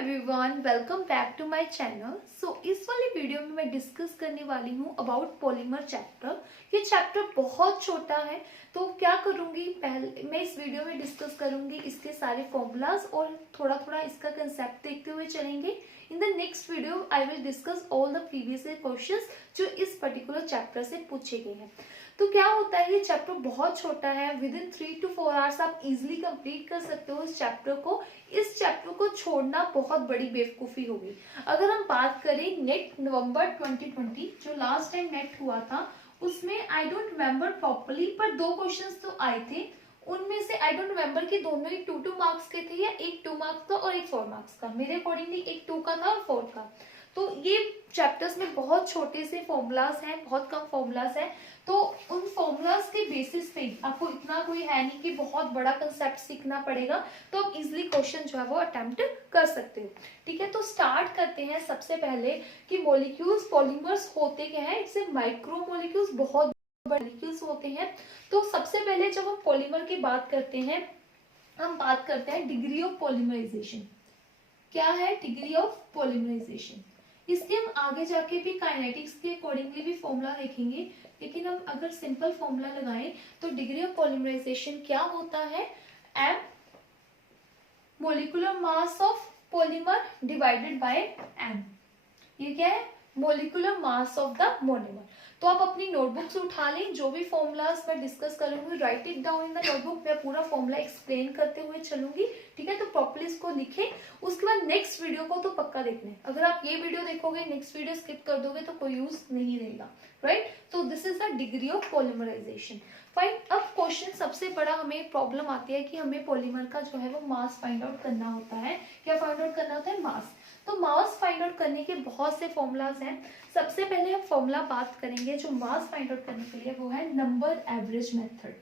Everyone, welcome back to my channel. इस वाली video में मैं डिस्कस करने वाली हूँ अबाउट पॉलीमर चैप्टर। ये चैप्टर बहुत छोटा है, तो क्या करूँगी, पहले मैं इस वीडियो में डिस्कस करूँगी इसके सारे फॉर्मूलाज और थोड़ा थोड़ा इसका कंसेप्ट देखते हुए चलेंगे। In the next video I will discuss all the previous questions जो इस पर्टिकुलर चैप्टर से पूछे गए हैं। तो क्या होता है, ये चैप्टर बहुत छोटा है, विद इन 3 to 4 आवर्स आप इजिली कंप्लीट कर सकते हो इस चैप्टर को। इस चैप्टर को छोड़ना बहुत बड़ी बेवकूफ़ी होगी। अगर हम बात करें नेट नवंबर 2020 जो लास्ट टाइम नेट हुआ था, उसमें आई डोंट रिमेम्बर प्रॉपरली, पर 2 क्वेश्चंस तो आए थे। उनमें से आई डोंट रिमेम्बर कि दोनों ही 2-2 मार्क्स के थे या एक 2 मार्क्स का और एक 4 मार्क्स का। मेरे अकॉर्डिंगली एक 2 का था और 4 का। तो ये चैप्टर्स में बहुत छोटे से फॉर्मूलाज हैं, बहुत कम फॉर्मूलाज हैं। तो उन फॉर्मूलाज के बेसिस पे आपको इतना कोई है नहीं कि बहुत बड़ा कंसेप्ट सीखना पड़ेगा, तो आप इजिली क्वेश्चन जो है वो अटेम्प्ट कर सकते हो। ठीक है, तो स्टार्ट करते हैं सबसे पहले कि मॉलिक्यूल्स पॉलीमर्स होते क्या है। इट्स ए माइक्रो मॉलिक्यूल्स, बहुत बड़े मॉलिक्यूल्स होते हैं। तो सबसे पहले जब हम पॉलीमर की बात करते हैं, हम बात करते हैं डिग्री ऑफ पॉलीमराइजेशन। क्या है डिग्री ऑफ पॉलीमराइजेशन? इसके हम आगे जाके भी काइनेटिक्स के अकॉर्डिंगली भी फॉर्मूला देखेंगे, लेकिन हम अगर सिंपल फॉर्मूला लगाएं तो डिग्री ऑफ पॉलीमराइजेशन क्या होता है, m molecular mass of polymer divided by m। ये क्या है, molecular mass of the monomer. तो आप अपनी नोटबुक्स उठा लें, जो भी फॉर्मूलाज मैं डिस्कस करूंगी right it down in the notebook. मैं पूरा फॉर्मूला एक्सप्लेन करते हुए चलूंगी, ठीक है। तो प्रॉपर्ली इसको लिखें, उसके बाद नेक्स्ट वीडियो को तो पक्का देखना है। अगर आप ये वीडियो देखोगे, नेक्स्ट वीडियो स्किप कर दोगे तो कोई यूज नहीं रहेगा, राइट। तो this is the degree of polymerization. Fine. अब क्वेश्चन सबसे बड़ा हमें प्रॉब्लम आती है कि हमें पॉलीमर का जो है वो मास फाइंड आउट करना होता है। क्या फाइंड आउट करना होता है? मास। तो मास फाइंड आउट करने के बहुत से फॉर्मूलाज हैं। सबसे पहले हम फॉर्मूला बात करेंगे जो मास फाइंड आउट करने के लिए, वो है नंबर एवरेज मेथड।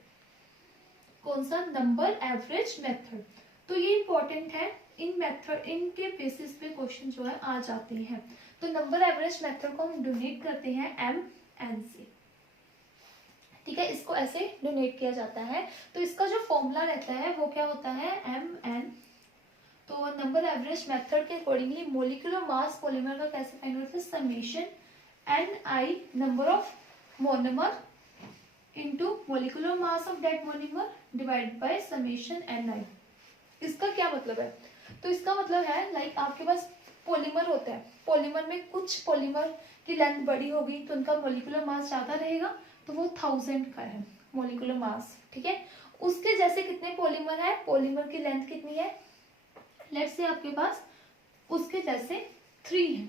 कौन सा? Number average method. तो ये इंपॉर्टेंट है, इन मेथड इनके बेसिस पे क्वेश्चन जो है आ जाते हैं। तो नंबर एवरेज मेथड को हम डोनेट करते हैं MN से, ठीक है। इसको ऐसे डोनेट किया जाता है। तो इसका जो फॉर्मूला रहता है वो क्या होता है, MN। तो नंबर एवरेज मेथड के अकॉर्डिंगली मोलिकुलर मास पॉलीमर का कैसे फाइंड होता है, summation Ni number of monomer into molecular mass of that monomer divide by summation Ni। इसका क्या मतलब है? तो इसका मतलब है लाइक आपके पास पॉलीमर होता है, पॉलीमर में कुछ पॉलीमर की लेंथ बड़ी होगी तो उनका मोलिकुलर मास ज्यादा रहेगा, तो वो 1000 का है मोलिकुलर मास, ठीक है। उसके जैसे कितने पॉलीमर है, पॉलीमर की लेंथ कितनी है, लेट्स से आपके पास उसके जैसे 3 है,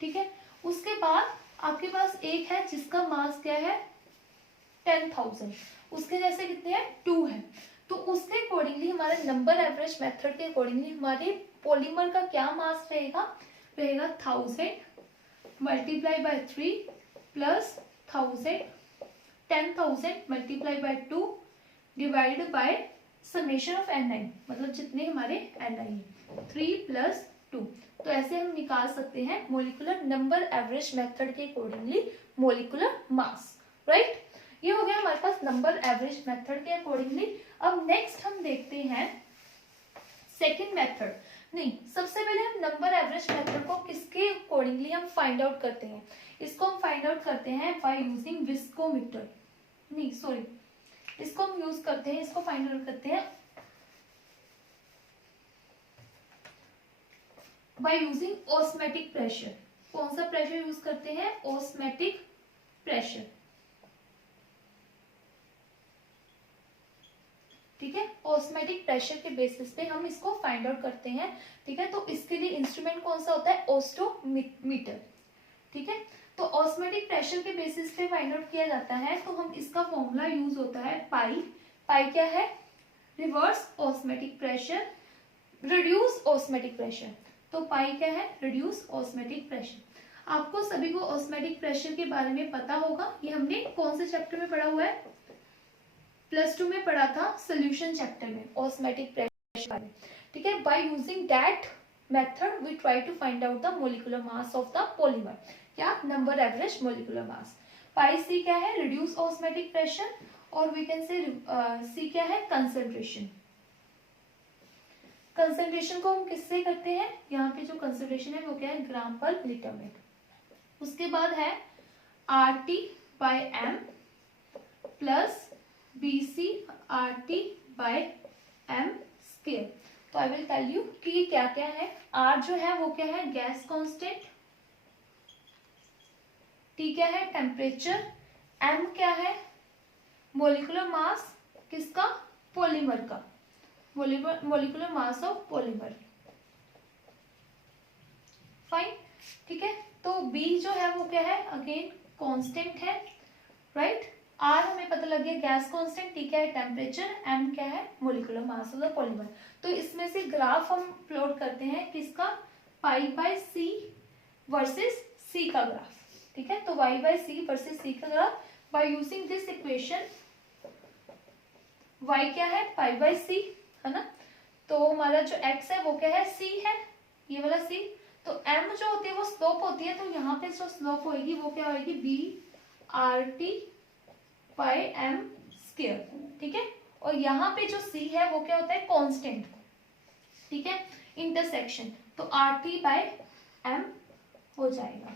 ठीक है। उसके बाद आपके पास एक है जिसका मास क्या है 10,000, उसके जैसे कितने हैं 2 है। तो उसके अकॉर्डिंगली हमारे नंबर एवरेज मेथड के अकॉर्डिंगली हमारे पॉलीमर का क्या मास रहेगा, 1000 multiply by 3 plus 10,000 multiply by 2 divide by summation of Ni, मतलब जितने हमारे Ni है 3 प्लस 2। तो ऐसे हम निकाल सकते हैं मोलिकुलर नंबर एवरेज मेथड के अकॉर्डिंगली मोलिकुलर मास, राइट। ये हो गया हमारे पास नंबर एवरेज मेथड के अकॉर्डिंगली। अब नेक्स्ट हम देखते हैं सेकंड मेथड। नहीं, सबसे पहले हम नंबर एवरेज मेथड को किसके अकॉर्डिंगली हम फाइंड आउट करते हैं, इसको हम फाइंड आउट करते हैं बाय यूजिंग विस्कोमीटर। नहीं सॉरी, इसको हम यूज करते हैं, इसको फाइंड आउट करते हैं बाय यूजिंग ऑस्मेटिक प्रेशर। कौन सा प्रेशर यूज करते हैं, ऑस्मेटिक प्रेशर, ठीक है। ऑस्मेटिक प्रेशर के बेसिस पे हम इसको फाइंड आउट करते हैं, ठीक है। तो इसके लिए इंस्ट्रूमेंट कौन सा होता है, ऑस्टोमीटर, ठीक है। तो ऑस्मेटिक प्रेशर के बेसिस पे फाइंड आउट किया जाता है। तो हम इसका फॉर्मूला यूज होता है पाई। पाई क्या है, reverse osmotic pressure, reduce osmotic pressure. तो पाई क्या है, रिड्यूस ऑस्मेटिक प्रेशर। आपको सभी को ऑस्मेटिक प्रेशर के बारे में पता होगा, ये हमने कौन से चैप्टर में पढ़ा हुआ है, +2 में पढ़ा था, सोल्यूशन चैप्टर में, ऑस्मेटिक प्रेशर, ठीक है। By using that method we try to find out the molecular mass of the polymer, क्या, number average molecular mass. Pi C क्या है, रिड्यूस ऑस्मेटिक प्रेशर, और वी कैन से सी क्या है, concentration, concentration को हम किससे करते हैं, यहाँ पे जो कंसंट्रेशन है वो क्या है, ग्राम पर लीटर में। उसके बाद है RT/m प्लस BC/RT/m स्क्वायर। तो आई विल टेल यू कि ये क्या क्या है। R जो है वो क्या है, गैस कांस्टेंट, T क्या है, टेम्परेचर, M क्या है, मोलिकुलर मास किसका, पॉलीमर का, molecular mass of polymer. Fine, ठीक है। तो B जो है वो क्या है, अगेन कांस्टेंट है, राइट। R हमें पता लग गया गैस कांस्टेंट, T क्या है, टेम्परेचर, M क्या है, molecular mass of the polymer. तो इसमें से ग्राफ हम प्लॉट करते हैं किसका, π/c वर्सेस C का ग्राफ, ठीक है। तो y/c वर्सेस C का graph bye using this equation. y क्या है, π/c है ना, तो हमारा जो x है वो क्या है, c है, ये वाला c। तो m जो होती है वो स्लोप होती है, तो यहाँ पे जो स्लोप होगी वो क्या होगी, BRT/m स्क्वायर, ठीक है। और यहाँ पे जो c है वो क्या होता है, कांस्टेंट, ठीक है, इंटरसेक्शन, तो RT/m हो जाएगा।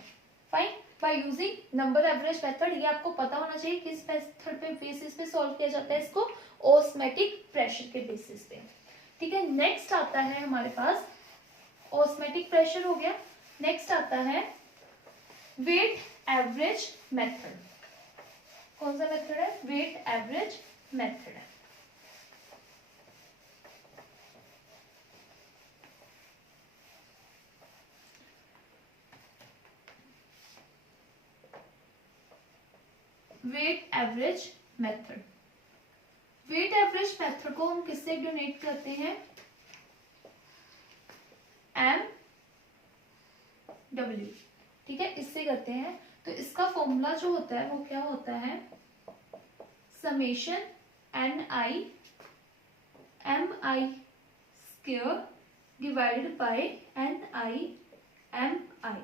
Fine, by using number average method. ये आपको पता होना चाहिए किस मेथड पे बेसिस पे सॉल्व किया जाता है इसको, ऑस्मेटिक प्रेशर के बेसिस पे, ठीक है। नेक्स्ट आता है हमारे पास, ऑस्मेटिक प्रेशर हो गया। नेक्स्ट आता है वेट एवरेज मेथड। कौन सा मेथड है, वेट एवरेज मेथड है। Weight average method, weight average method को हम किससे डिनोट करते हैं, MW, ठीक है, इससे करते हैं। तो इसका फॉर्मूला जो होता है वो क्या होता है, summation NI MI square divided by NI MI,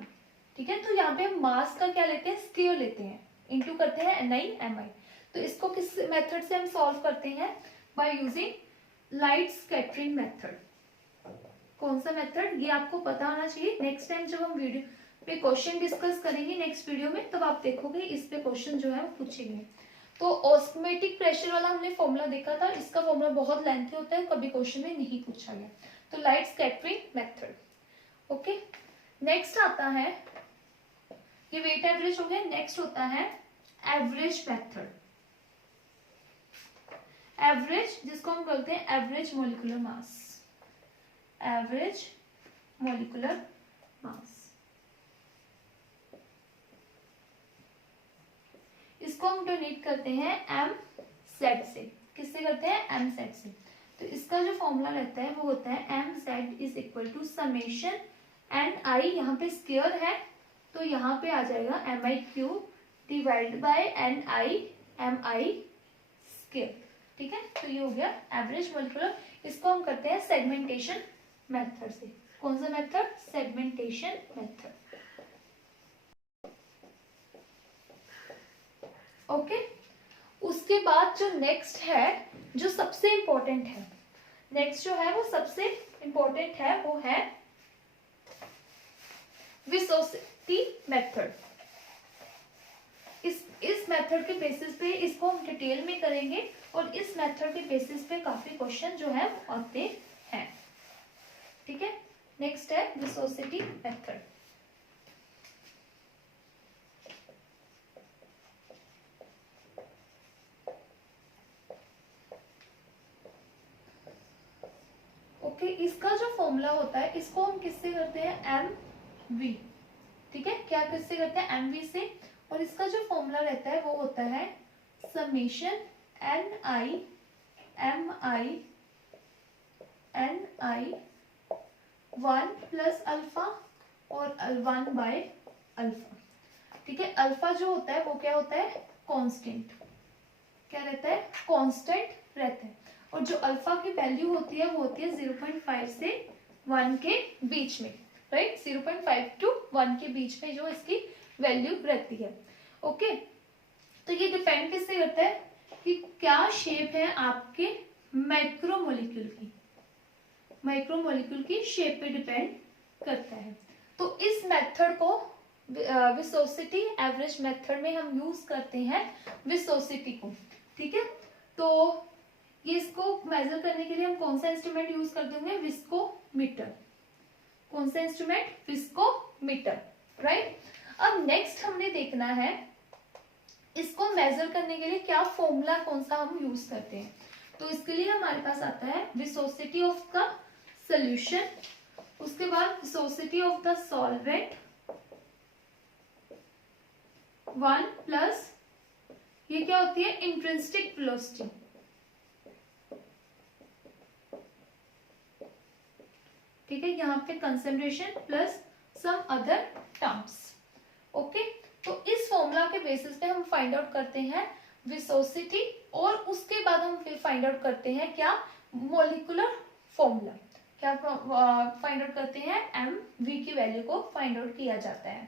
ठीक है। तो यहाँ पे हम मास का क्या लेते हैं, स्क्वायर लेते हैं, इंटू करते हैं NI MI। तो इसको किस मेथड से हम सॉल्व करते हैं, by using light scattering method. कौन सा मेथड, ये आपको पता होना चाहिए। नेक्स्ट टाइम जब हम वीडियो पे क्वेश्चन डिस्कस करेंगे नेक्स्ट वीडियो में, तब आप देखोगे इस पे क्वेश्चन जो है वो पूछेंगे। तो ऑस्मेटिक प्रेशर वाला हमने फॉर्मूला देखा था, इसका फॉर्मूला बहुत लेंथी होता है, कभी क्वेश्चन में नहीं पूछा गया। तो light scattering method, okay. Next आता है, ये वेट एवरेज हो गया। नेक्स्ट होता है एवरेज मेथड। एवरेज जिसको हम बोलते हैं एवरेज मोलिकुलर मास, एवरेज मोलिकुलर मास। इसको हम डोनेट करते हैं एम सेट से। किससे करते हैं, एम सेट से। तो इसका जो फॉर्मूला रहता है वो होता है M set is equal to summation N I, यहाँ पे स्क्वायर है तो यहाँ पे आ जाएगा M I cube divide by N I M I square, ठीक है। तो ये हो गया एवरेज मोलिकुलर। इसको हम करते हैं सेगमेंटेशन मेथड से। कौन सा मेथड, सेगमेंटेशन मेथड, ओके। उसके बाद जो नेक्स्ट है, जो सबसे इंपॉर्टेंट है, नेक्स्ट जो है वो सबसे इंपॉर्टेंट है, वो है विस्कोसिटी मेथड। इस मेथड के बेसिस पे इसको हम डिटेल में करेंगे और इस मेथड के बेसिस पे काफी क्वेश्चन जो है आते हैं, ठीक है। नेक्स्ट है विस्कोसिटी मेथड। ओके, इसका जो फॉर्मूला होता है इसको हम किससे करते हैं, एम वी, ठीक है। क्या किससे करते हैं, एम वी से। और इसका जो फॉर्मूला रहता है वो होता है summation N I M I N I 1 plus alpha और 1 बाय अल्फा, ठीक है। अल्फा जो होता है वो क्या होता है, कांस्टेंट, क्या रहता है, कांस्टेंट रहता है। और जो अल्फा की वैल्यू होती है वो होती है 0.5 से 1 के बीच में, राइट। 0.5 टू 1 के बीच में जो इसकी वैल्यू रहती है, ओके। तो ये डिपेंड किससे करता है कि क्या शेप है आपके मैक्रोमोलिक्यूल की। माइक्रोमोलिक्यूल की शेप पे डिपेंड करता है। तो इस मेथड को विस्कोसिटी एवरेज मेथड में हम यूज करते हैं विस्कोसिटी को, ठीक है। तो ये इसको मेजर करने के लिए हम कौन सा इंस्ट्रूमेंट यूज करते होंगे, विस्कोमीटर। कौन सा इंस्ट्रूमेंट, विस्कोमीटर, राइट। अब नेक्स्ट हमने देखना है इसको मेजर करने के लिए क्या फॉर्मूला कौन सा हम यूज करते हैं। तो इसके लिए हमारे पास आता है विस्कोसिटी ऑफ द सॉल्यूशन, उसके बाद viscosity of the solvent 1 plus ये क्या होती है, इंट्रिंसिक वेलोसिटी, ठीक है। यहाँ पे concentration plus some other terms, okay. तो इस फॉर्मूला के बेसिस पे हम फाइंड आउट करते हैं विस्कोसिटी, और उसके बाद हम फिर फाइंड आउट करते हैं क्या, मोलिकुलर फॉर्मूला। क्या फाइंड आउट करते हैं, mv की वैल्यू को फाइंड आउट किया जाता है।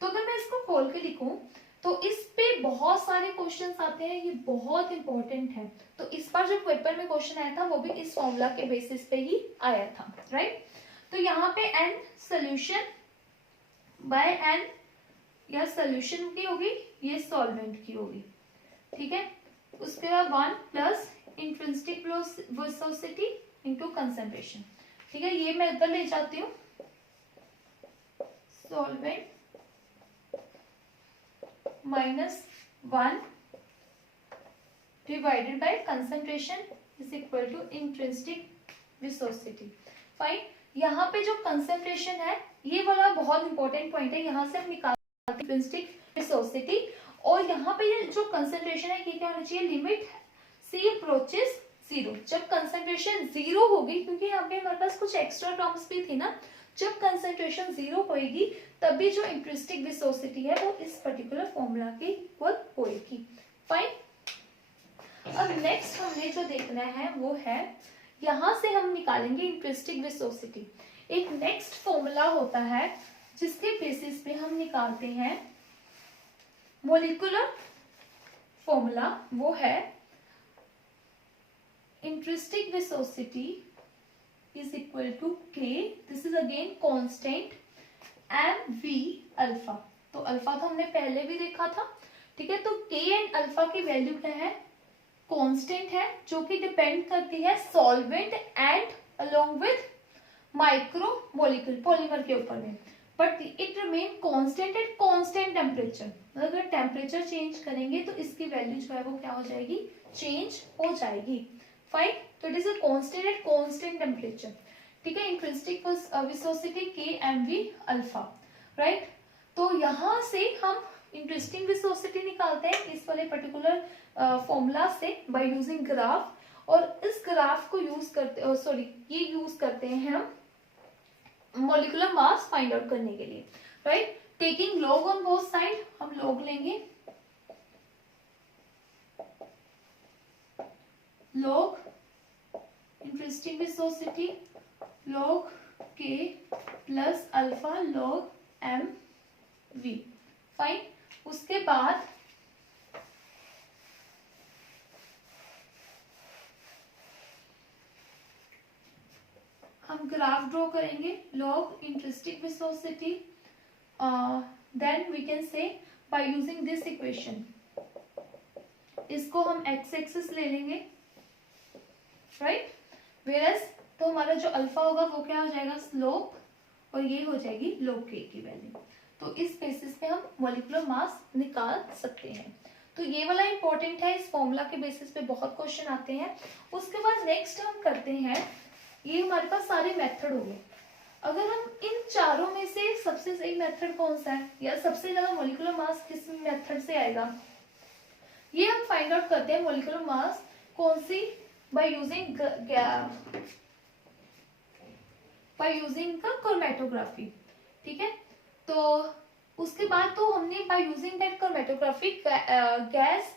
तो अगर मैं इसको खोल के लिखूं तो इस पे बहुत सारे क्वेश्चंस आते हैं, ये बहुत इंपॉर्टेंट है। तो इस बार जो पेपर में क्वेश्चन आया था वो भी इस फॉर्मूला के बेसिस पे ही आया था, राइट। तो यहाँ पे n सोल्यूशन बाय n, या सोल्यूशन की होगी, ये सॉल्वेंट की होगी, ठीक है। उसके बाद 1 plus intrinsic viscosity into concentration, ठीक है। ये मैं इधर ले जाती हूँ, solvent -1 divided by concentration is equal to intrinsic viscosity, fine. यहाँ पे जो कंसंट्रेशन है ये वाला बहुत इंपॉर्टेंट पॉइंट है, यहाँ से हम निकालते हैं इंट्रिंसिक विस्कोसिटी, और यहाँ पे ये जो कंसंट्रेशन है ये क्या होना चाहिए, लिमिट C अप्रोचेस 0। जब कंसंट्रेशन 0 होगी, क्योंकि यहाँ पे हमारे पास कुछ एक्स्ट्रा टर्म्स भी थी ना, जब कंसंट्रेशन 0 होगी तभी जो इंट्रिंसिक विस्कोसिटी है वो इस पर्टिकुलर फॉर्मूला की इक्वल होगी, फाइन। अब नेक्स्ट हमने जो देखना है वो है, यहां से हम निकालेंगे इंट्रिंसिक विस्कोसिटी। एक नेक्स्ट फॉर्मूला होता है जिसके बेसिस पे हम निकालते हैं मोलिकुलर फॉर्मूला, वो है intrinsic viscosity is equal to K, this is again constant, mv alpha. तो अल्फा तो हमने पहले भी देखा था, ठीक है। तो K एंड अल्फा की वैल्यू क्या है, कांस्टेंट है, जो कि डिपेंड करती है solvent and along with micro molecule polymer के ऊपर में, but it remain constant at constant temperature. अगर टेम्परेचर चेंज करेंगे तो इसकी वैल्यू जो है वो क्या हो जाएगी, चेंज हो जाएगी, फाइन। तो it is a constant at constant temperature, ठीक है। Intrinsic viscosity K mv alpha, right. तो यहाँ से हम इंट्रिंसिक विस्कोसिटी निकालते हैं इस वाले पर्टिकुलर फॉर्मूला से बाय यूजिंग ग्राफ, और इस ग्राफ को यूज करते, सॉरी ये यूज करते हैं हम मॉलिक्यूलर मास फाइंड आउट करने के लिए, right. Taking log on both side, हम लॉग लेंगे, log intrinsic viscosity log K plus alpha log mv, fine. उसके बाद हम ग्राफ ड्रॉ करेंगे, log intrinsic viscosity, then we can say by using this equation, इसको हम एक्स एक्सिस ले लेंगे, राइट। वेयरएज तो हमारा जो अल्फा होगा वो क्या हो जाएगा, स्लोप, और ये हो जाएगी लॉग K की वैल्यू। तो इस बेसिस पे हम मॉलिक्यूलर मास निकाल सकते हैं। तो ये वाला इंपॉर्टेंट है, इस फॉर्मूला के बेसिस पे बहुत क्वेश्चन आते हैं। उसके बाद नेक्स्ट हम करते हैं, ये हमारे पास सारे मेथड हो गए। अगर हम इन चारों में से सबसे सही मेथड कौन सा है, या सबसे ज्यादा मॉलिक्यूलर मास किस मेथड से आएगा, ये हम फाइंड आउट करते हैं। मॉलिक्यूलर मास कौन सी, बाय यूजिंग क्रोमेटोग्राफी, ठीक है। तो उसके बाद तो हमने by using that chromatography, gas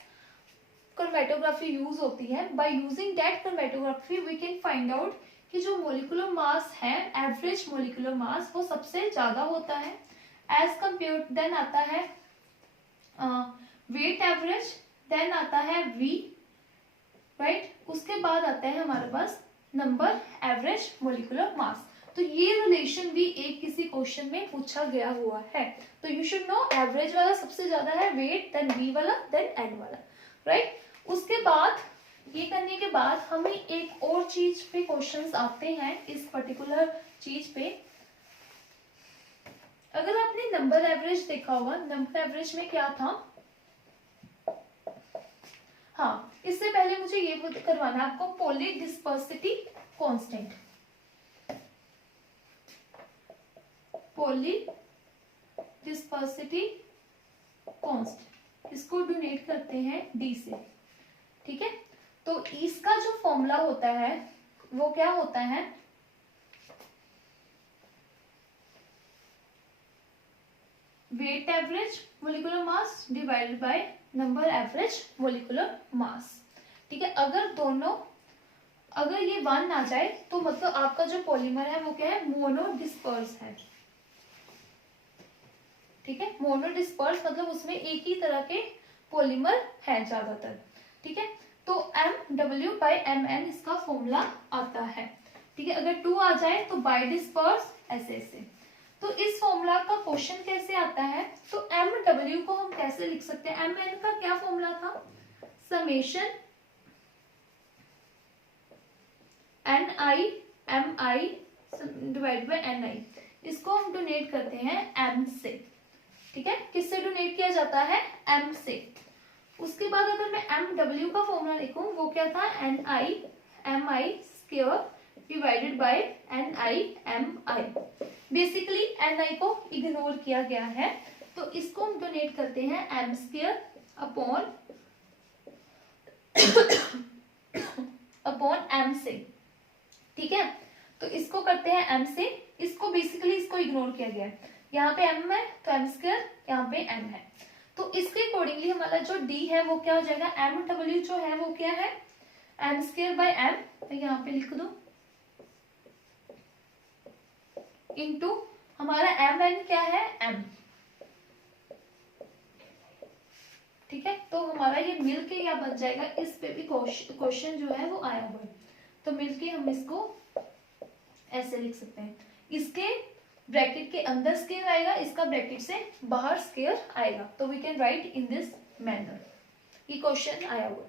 chromatography use होती है। By using that chromatography we can find out कि जो मोलिकुलर मास है, एवरेज मोलिकुलर मास, वो सबसे ज्यादा होता है एज कंपेयर। देन आता है वेट एवरेज, देन आता है V, राइट। उसके बाद आता है हमारे पास नंबर एवरेज मोलिकुलर मास। तो ये रिलेशन भी एक किसी क्वेश्चन में पूछा गया हुआ है। तो यू शुड नो एवरेज वाला सबसे ज्यादा है, वेट, देन वी वाला, देन एन वाला, राइट। उसके बाद ये करने के बाद हमें एक और चीज पे क्वेश्चंस आते हैं इस पर्टिकुलर चीज पे। अगर आपने नंबर एवरेज देखा होगा, नंबर एवरेज में क्या था, हाँ इससे पहले मुझे ये करवाना है आपको, पॉली डिस्पर्सिटी कांस्टेंट, पॉली डिस्पर्सिटी कांस्टेंट, इसको डोनेट करते हैं डी से, ठीक है। तो इसका जो फॉर्मूला होता है वो क्या होता है, weight average molecular mass divided by number average molecular mass, ठीक है। अगर दोनों, अगर ये 1 आ जाए तो मतलब आपका जो पॉलीमर है वो क्या है, मोनो डिस्पर्स है, ठीक है। मोनो डिस्पर्स मतलब उसमें एक ही तरह के पॉलीमर है ज्यादातर, ठीक है। तो MW/Mn इसका फॉर्मूला आता है, ठीक है। अगर 2 आ जाए तो बाय डिस्पर्स, ऐसे ऐसे। तो इस फॉर्मूला का क्वेश्चन कैसे आता है, तो MW को हम कैसे लिख सकते हैं, Mn का क्या फॉर्मूला था, summation NI/Mi divide by Ni, इसको हम डोनेट करते हैं M से, ठीक है। किससे डोनेट किया जाता है, M से। उसके बाद अगर मैं MW का फॉर्मूला लिखूं वो क्या था, NI/Mi square divided by NI/Mi। Basically Ni को इग्नोर किया गया है, तो इसको हम डोनेट करते हैं M स्क्वायर अपॉन M से, ठीक है। तो इसको करते हैं M से, इसको बेसिकली इसको इग्नोर किया गया है, यहाँ पे M है तो M स्क्वायर, यहाँ पे M है। तो इसके अकॉर्डिंगली हमारा जो D है वो क्या हो जाएगा, MW जो है वो क्या है, M स्क्वायर बाय M, तो यहाँ पे लिख दो, इनटू हमारा Mn क्या है, M, ठीक है। तो हमारा ये मिलके क्या बन जाएगा, इस पे भी क्वेश्चन जो है वो आया हुआ है, तो मिलके हम इसको ऐसे लिख सकते हैं, इसके ब्रैकेट के अंदर स्क्वायर आएगा, इसका ब्रैकेट से बाहर स्क्वायर आएगा, तो we can write in this manner, ये क्वेश्चन आया हुआ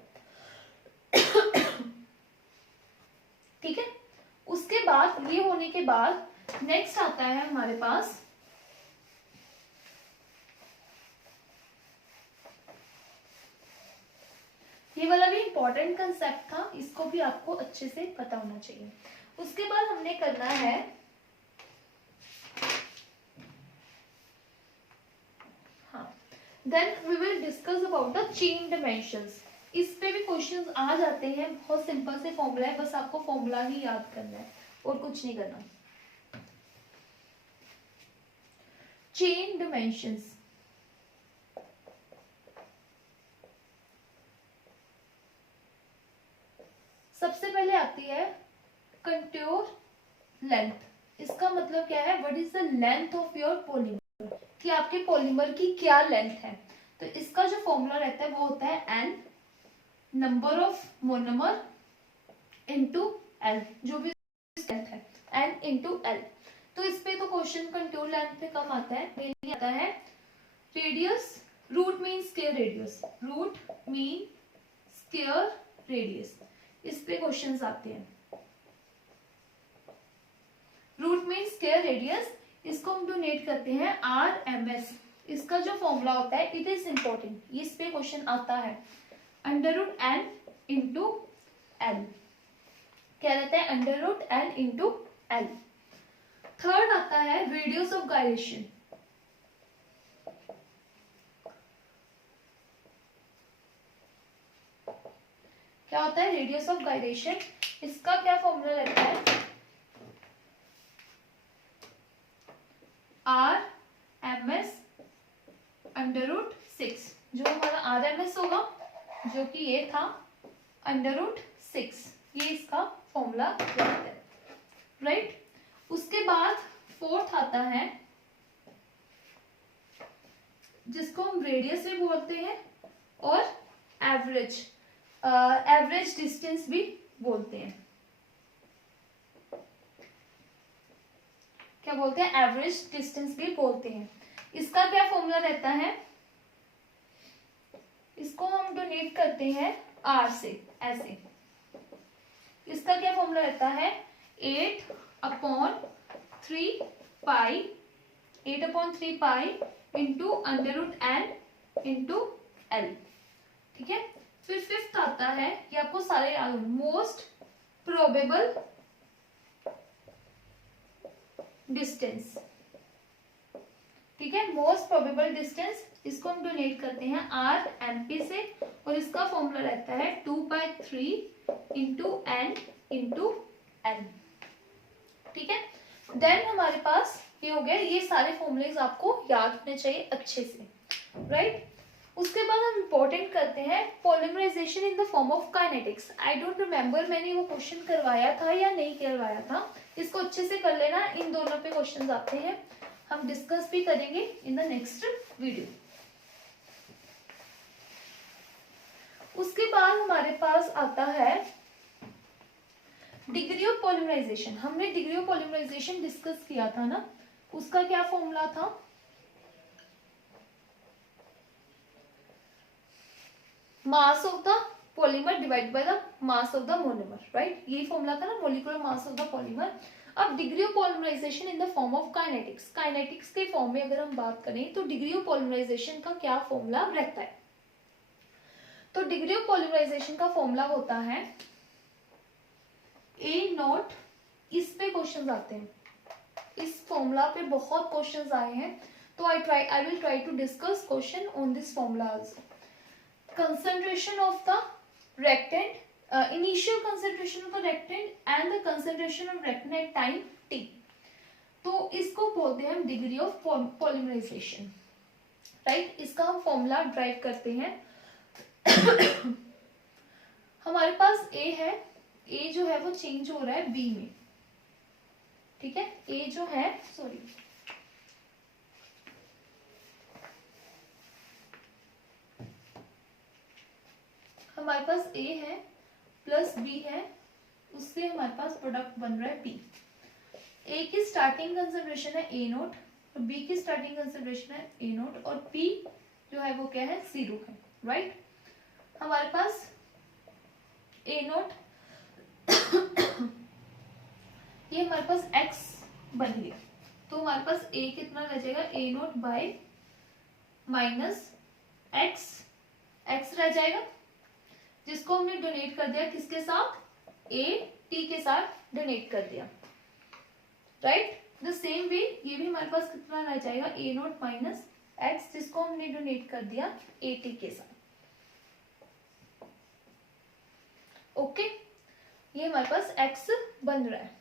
ठीक है। उसके बाद ये होने के बाद नेक्स्ट आता है हमारे पास ये वाला भी इंपॉर्टेंट कंसेप्ट था, इसको भी आपको अच्छे से पता होना चाहिए। उसके बाद हमने करना है then we will discuss about the chain dimensions. इस पे भी क्वेश्चंस आ जाते हैं, बहुत सिंपल से फॉर्मूला है, बस आपको फॉर्मूला ही याद करना है और कुछ नहीं करना। चेन डायमेंशंस, सबसे पहले आती है कंट्योर लेंथ। इसका मतलब क्या है, what is the length of your polymer, कि आपके पॉलीमर की क्या लेंथ है। तो इसका जो फॉर्मूला रहता है वो होता है n number of monomer into l, जो भी लेंथ है n इनटू l। तो इस पे तो क्वेश्चन कंट्योर लेंथ पे कम आता है, मेनली आता है radius, root mean square radius, root mean square radius, इस पे क्वेश्चंस आते हैं। रूट मीन स्क्वायर रेडियस, इसको हम डोनेट करते हैं RMS। इसका जो फॉर्मूला होता है, इट इज इंपॉर्टेंट, इस पे क्वेश्चन आता है, under root n into l, क्या रहता है, under root n into l। Third आता है रेडियस ऑफ गायरेशन, क्या होता है, रेडियस ऑफ गायरेशन। इसका क्या फॉर्मूला रहता है, RMS अंडर रूट 6, जो हमारा RMS होगा जो कि ये था अंडर रूट 6, ये इसका फॉर्मूला रहता है, राइट। उसके बाद फोर्थ आता है जिसको हम रेडियस भी बोलते हैं और एवरेज डिस्टेंस भी बोलते हैं, क्या बोलते हैं, एवरेज डिस्टेंस भी बोलते हैं। इसका क्या फॉर्मूला रहता है, इसको हम डोनेट करते हैं आर से ऐसे। इसका क्या फॉर्मूला रहता है, 8/3 pi into √n into L. ठीक है, फिर फिफ्थ आता है, ये आपको सारे याद होंगे, मोस्ट प्रोबेबल डिस्टेंस। ठीक है, मोस्ट प्रोबेबल डिस्टेंस, इसको हम डोनेट करते हैं आर एमपी से, और इसका फॉर्मूला रहता है 2/3 इंटू एन इंटू एन। ठीक है, देन हमारे पास ये हो गया, ये सारे फॉर्मूलेज आपको याद होने चाहिए अच्छे से, राइट। उसके बाद हम इंपॉर्टेंट करते हैं polymerization in the form of kinetics. I don't remember मैंने वो क्वेश्चन करवाया था या नहीं करवाया था, इसको अच्छे से कर लेना, इन दोनों पे क्वेश्चंस आते हैं, हम डिस्कस भी करेंगे इन द नेक्स्ट वीडियो। उसके बाद हमारे पास आता है डिग्री ऑफ पॉलीमराइजेशन। हमने डिग्री ऑफ पॉलीमराइजेशन डिस्कस किया था ना, उसका क्या फॉर्मूला था, mass of the polymer divide by the mass of the monomer, right, यही फॉर्मूला था ना, molecular mass of the polymer. अब degree of polymerization in the form of kinetics, kinetics के फॉर्म में अगर हम बात करें तो डिग्री ऑफ पॉलीमराइजेशन का क्या फॉर्मूला रहता है, तो डिग्री ऑफ पॉलीमराइजेशन का फॉर्मूला होता है A0। इस पे क्वेश्चंस आते हैं, इस फॉर्मूला पे बहुत क्वेश्चंस आए हैं, तो I will try to discuss question on this formula also. concentration of the reactant, initial concentration of the reactant and the concentration of reactant at time t, तो इसको बोलते हैं हम डिग्री ऑफ पॉलीमराइजेशन, राइट। इसका हम formula drive करते हैं हमारे पास A है, A जो है वो चेंज हो रहा है B में, ठीक है, A जो है, सॉरी, हमारे पास A है प्लस B है, उससे हमारे पास प्रोडक्ट बन रहा है B। A की स्टार्टिंग कंसंट्रेशन है A0 और B की स्टार्टिंग कंसंट्रेशन है A0 और P जो है वो क्या है, 0 है, राइट। हमारे पास A0 ये हमारे पास X बन गया, तो हमारे पास A कितना रह जाएगा, A0 बाय माइनस X रह जाएगा, जिसको हमने डोनेट कर दिया किसके साथ, A T के साथ डोनेट कर दिया, राइट। द सेम वे ये भी हमारे पास कितना रह जाएगा, A0 माइनस X, जिसको हमने डोनेट कर दिया A T के साथ, ओके। ये हमारे पास X बन रहा है।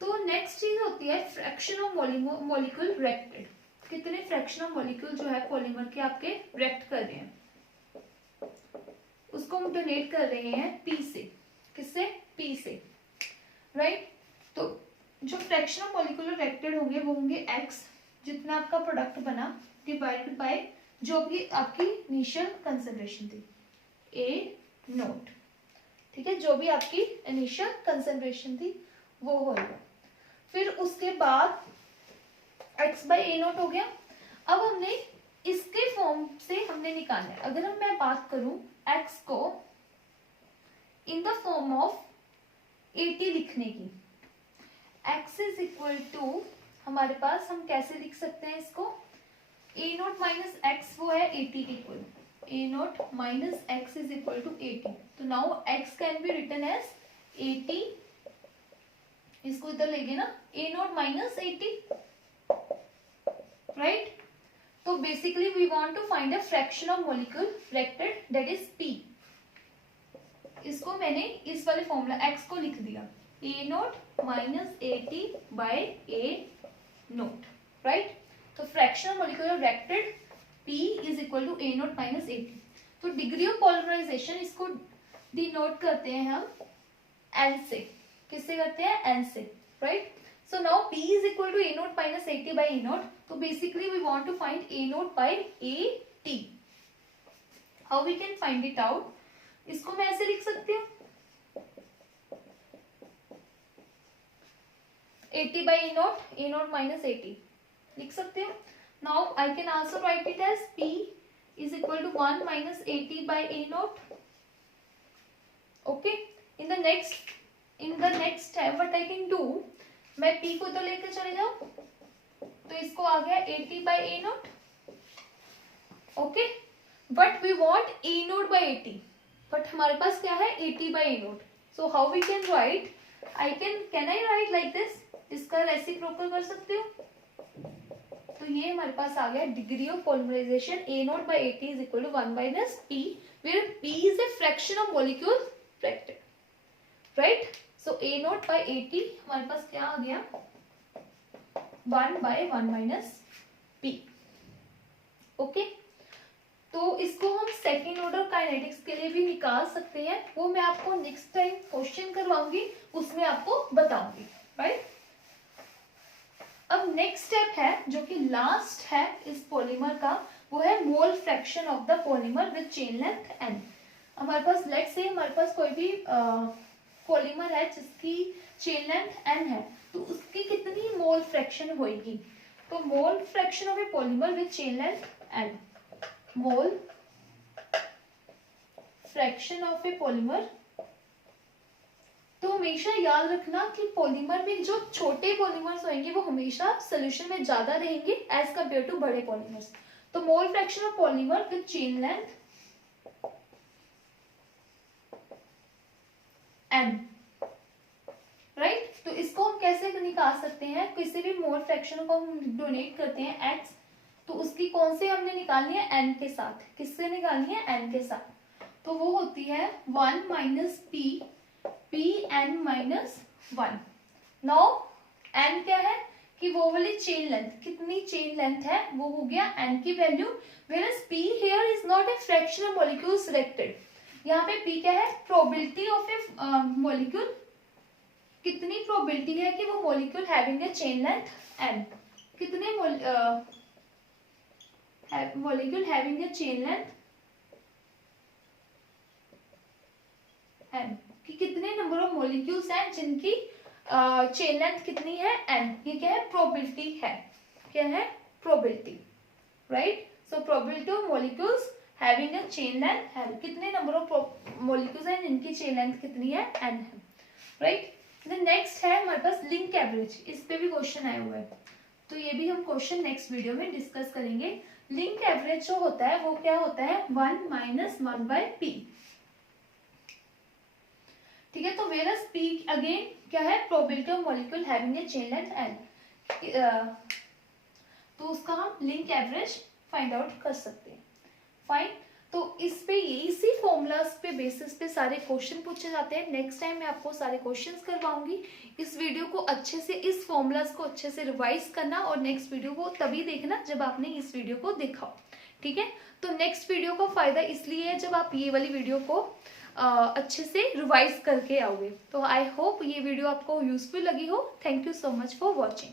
तो नेक्स्ट चीज होती है फ्रैक्शन ऑफ मॉलिक्यूल रिएक्टेड, कितने फ्रैक्शन ऑफ मॉलिक्यूल जो है पॉलीमर के आपके रिएक्ट कर रहे हैं, उसको हम डोनेट कर रहे हैं P से, किससे, P से, राइट। तो जो फ्रैक्शन ऑफ मॉलिक्यूल रिएक्टेड होंगे वो होंगे X, जितना आपका प्रोडक्ट बना, डिवाइडेड बाय जो भी आपकी इनिशियल कंसंट्रेशन थी A0, ठीक है, जो भी आपकी इनिशियल कंसंट्रेशन थी वो होगा। फिर उसके बाद X बाय A0 हो गया। अब हमने इसके फॉर्म से हमने निकालना है, अगर मैं बात करूं X को इन द फॉर्म ऑफ AT लिखने की, X इज इक्वल टू, हमारे पास हम कैसे लिख सकते हैं इसको, A0 माइनस X वो है AT equal, A0 minus X is equal to AT, तो now X can be written as AT, इसको इधर लेंगे ना, A0 माइनस AT, राइट। तो basically we want to find a fraction of molecule reacted that is P। इसको मैंने इस वाले फॉर्मूला X को लिख दिया, A0 minus AT by A0, right. तो fraction of molecule reacted P is equal to A0 minus AT। तो degree of polymerization इसको डिनोट करते हैं हम N से, किससे करते हैं, N से, right. So now P is equal to A0 minus AT by A0. So basically we want to find A0 by AT. How we can find it out? इसको मैं ऐसे लिख सकती हूँ, 80 by A naught, A naught minus 80 लिख सकते हो. Now I can also write it as P is equal to 1 minus 80 by A naught. Okay. In the next step what I can do, मैं P को तो लेकर चले जाऊं, तो इसको आ गया 80 by A naught. Okay. But we want A naught by 80. But हमारे पास क्या है 80 by A naught. So how we can write? Can I write like this? इसका रेसिप्रोकल कर सकते हो. तो ये हमारे पास आ गया degree of polymerization A naught by 80 is equal to 1 minus P, where P is a fraction of molecule reacted. Right? So A naught by 80 हमारे पास क्या आ गया 1 by 1 minus P. ओके. तो इसको हम सेकेंड ऑर्डर काइनेटिक्स के लिए भी निकाल सकते हैं, वो मैं आपको नेक्स्ट टाइम क्वेश्चन करवाऊंगी, उसमें आपको बताऊंगी. राइट. अब नेक्स्ट स्टेप है जो कि लास्ट है इस पॉलीमर का, वो है mole fraction of the polymer with chain length n. हमारे पास लेट्स से हमारे पास कोई भी पॉलीमर है जिसकी चेन लेंथ n है, तो उसकी कितनी मोल फ्रैक्शन होगी. तो mole fraction of A polymer with chain length n, mole fraction of A polymer. तो हमेशा याद रखना कि पॉलीमर में जो छोटे पॉलीमर्स होंगे वो हमेशा सोल्यूशन में ज्यादा रहेंगे एज कम्पेयर टू बड़े पॉलीमर्स. तो mole fraction of polymer with chain length n. Right. तो इसको हम कैसे निकाल सकते हैं, किसी भी मोल फ्रैक्शन को हम डोनेट करते हैं x, तो उसकी कौन से हमने निकालनी है n के साथ. किससे निकालनी है n के साथ. तो वो होती है 1 minus p n minus 1. Now n क्या है कि वो वाली चेन लेंथ, कितनी चेन लेंथ है, वो हो गया n की value. Whereas p here is not a fraction of molecule selected. यहाँ पे p क्या है, प्रोबेबिलिटी ऑफ ए मॉलिक्यूल. कितनी प्रोबेबिलिटी है कि वो molecule having a chain length n. कितने molecule having a chain length n, कि कितने नंबर ऑफ मॉलिक्यूल्स हैं जिनकी चेन लेंथ कितनी है n. ये क्या है, प्रोबेबिलिटी है. क्या है, probability. Right. So probability of molecules having a chain length है, कितने नंबर ऑफ मॉलिक्यूल्स हैं जिनकी चेन लेंथ कितनी है n है. राइट. नेक्स्ट है हमारे पास लिंक एवरेज. इस पे भी क्वेश्चन आए हुए हैं, तो ये भी हम क्वेश्चन नेक्स्ट वीडियो में डिस्कस करेंगे. लिंक एवरेज जो होता है वो क्या होता है 1 माइनस 1 बाय p. ठीक है. तो वेरस p अगेन क्या है, probability of molecule having a chain length n. तो उसका हम लिंक एवरेज फाइंड आउट कर सकते हैं. फाइन. तो इस पे इसी फॉर्मूलाज पे बेसिस पे सारे क्वेश्चन पूछे जाते हैं. नेक्स्ट टाइम मैं आपको सारे क्वेश्चंस करवाऊंगी. इस वीडियो को अच्छे से, इस फॉर्मूलाज को अच्छे से रिवाइज करना, और नेक्स्ट वीडियो को तभी देखना जब आपने इस वीडियो को देखा हो. ठीक है. तो नेक्स्ट वीडियो का फायदा इसलिए है जब आप ये वाली वीडियो को अच्छे से रिवाइज करके आओगे. तो आई होप ये वीडियो आपको यूजफुल लगी हो. Thank you so much for watching.